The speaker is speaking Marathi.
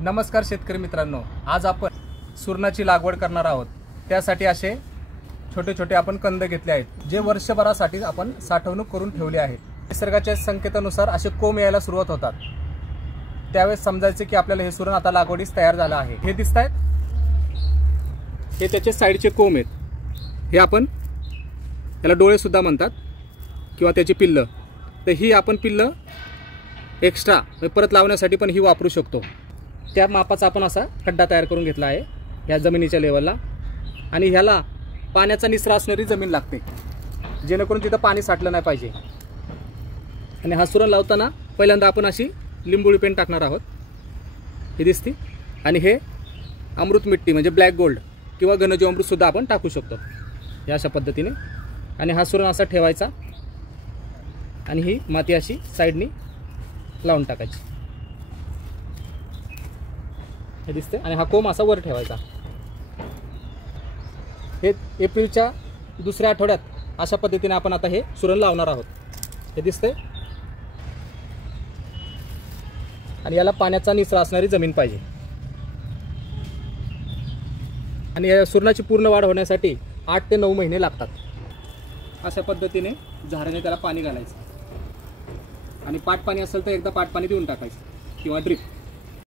नमस्कार शेतकरी मित्रांनो, आज आपण सुरणाची लागवड करणार आहोत। त्यासाठी असे छोटे छोटे आपण कंद घेतले आहेत जे वर्षभरासाठी आपण साठवणूक करून ठेवले आहेत। निसर्गाच्या संकेतानुसार असे कोंब यायला सुरुवात होतात, त्यावेळेस समजायचे की आपल्याला हे सुरण आता लागवडीस तयार झालं आहे। हे दिसतायत, हे त्याचे साईडचे कोंब आहेत। हे आपण याला डोळे सुद्धा म्हणतात किंवा त्याची पिल्लं। तर ही आपण पिल्लं एक्स्ट्रा परत लावण्यासाठी पण ही वापरू शकतो। त्या मापाचा आपण असा खड्डा तयार करून घेतला आहे या जमिनीच्या लेवलला, आणि ह्याला पाण्याचा निचरा असणारी जमीन लागते जेणेकरून तिथं पाणी साठलं नाही पाहिजे। आणि हा सुरण लावताना पहिल्यांदा आपण अशी लिंबोळी पेंट टाकणार आहोत, हे दिसते। आणि हे अमृत मिट्टी म्हणजे ब्लॅक गोल्ड किंवा घनजीव अमृत सुद्धा आपण टाकू शकतो या अशा पद्धतीने। आणि हा सुरण असा ठेवायचा आणि ही माती अशी साईडनी लावून टाकायची, हे दिसते। आणि हा कोंब असा वर ठेवायचा। हे एप्रिलच्या दुसऱ्या आठवड्यात अशा पद्धतीने आपण आता हे सुरण लावणार आहोत, हे दिसते। आणि याला पाण्याचा निचरा असणारी जमीन पाहिजे। आणि या सुरणाची पूर्ण वाढ होण्यासाठी 8 ते 9 महिने लागतात। अशा पद्धतीने झाडाने त्याला पाणी घालायचं, आणि पाट पाणी असेल तर एकदा पाट पाणी देऊन टाकायचं किंवा ड्रिप।